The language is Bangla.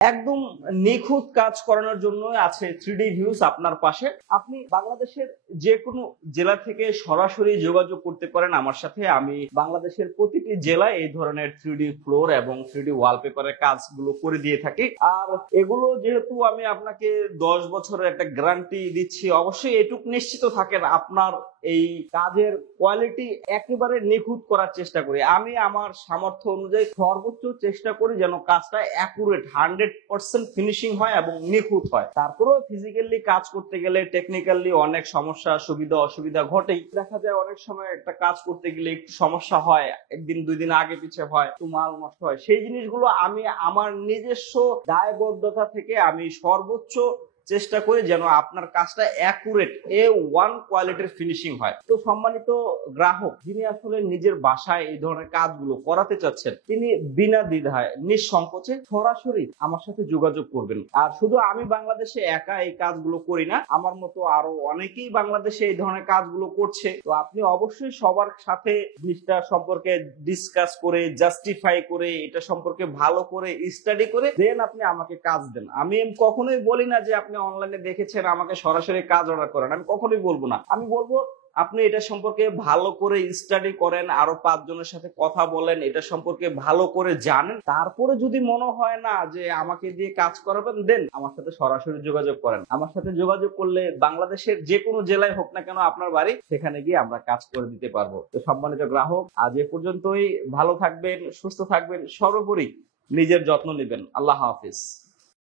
একদম নিখুঁত কাজ করানোর জন্য আছে 3D ভিউজ আপনার পাশে। আপনি বাংলাদেশের যে কোনো জেলা থেকে সরাসরি যোগাযোগ করতে পারেন আমার সাথে। আমি বাংলাদেশের প্রতিটি জেলায় এই ধরনের 3D ফ্লোর এবং 3D ওয়ালপেপারের কাজগুলো করে দিয়ে থাকি। আর এগুলো যেহেতু আমি আপনাকে 10 বছরের একটা গ্যারান্টি দিচ্ছি, অবশ্যই এটুক নিশ্চিত থাকেন আপনার এই কাজের কোয়ালিটি একেবারে নিখুঁত করার চেষ্টা করি। আমি আমার সামর্থ্য অনুযায়ী সর্বোচ্চ চেষ্টা করি যেন কাজটা অ্যাকুরেট 100% ফিনিশিং হয় এবং নিখুঁত হয়। তারপরেও ফিজিক্যালি কাজ করতে গেলে টেকনিক্যালি অনেক সমস্যা সুবিধা অসুবিধা ঘটেই। দেখা যায় অনেক সময় একটা কাজ করতে গেলে একটু সমস্যা হয়, একদিন দুই দিন আগে পিছে হয়, একটু মাল নষ্ট হয়। সেই জিনিসগুলো আমি আমার নিজস্ব দায়বদ্ধতা থেকে আমি সর্বোচ্চ চেষ্টা করি যেন আপনার কাজটা অ্যাকুরেট A1 কোয়ালিটির ফিনিশিং হয়। তো সম্মানিত গ্রাহক যিনি আসলে নিজের বাসায় এই ধরনের কাজগুলো করাতে চাচ্ছেন, তিনি বিনা দ্বিধায় নিঃসংকোচে সরাসরি আমার সাথে যোগাযোগ করবেন। আর শুধু আমি বাংলাদেশে একা এই কাজগুলো করি না, আমার মতো আরো অনেকেই বাংলাদেশে এই ধরনের কাজগুলো করছে। তো আপনি অবশ্যই সবার সাথে জিনিসটা সম্পর্কে ডিসকাস করে, জাস্টিফাই করে, এটা সম্পর্কে ভালো করে স্টাডি করে দেন আপনি আমাকে কাজ দেন। আমি কখনোই বলি না যে আপনি অনলাইনে দেখেছেন আমাকে সরাসরি কাজ অর্ডার করেন, আমি কখনোই বলবো না। আমি বলবো আপনি এটা সম্পর্কে ভালো করে স্টাডি করেন, আরো 5 জনের সাথে কথা বলেন, এটা সম্পর্কে ভালো করে জানেন। তারপরে যদি মনে হয় না যে আমাকে দিয়ে কাজ করাবেন, দেন আমার সাথে সরাসরি যোগাযোগ করেন। আমার সাথে যোগাযোগ করলে বাংলাদেশের যে কোনো জেলায় হোক না কেন আপনার বাড়ি, সেখানে গিয়ে আমরা কাজ করে দিতে পারবো। তো সম্মানিত গ্রাহক, আজ এ পর্যন্তই। ভালো থাকবেন, সুস্থ থাকবেন, সর্বোপরি নিজের যত্ন নেবেন। আল্লাহ হাফিজ।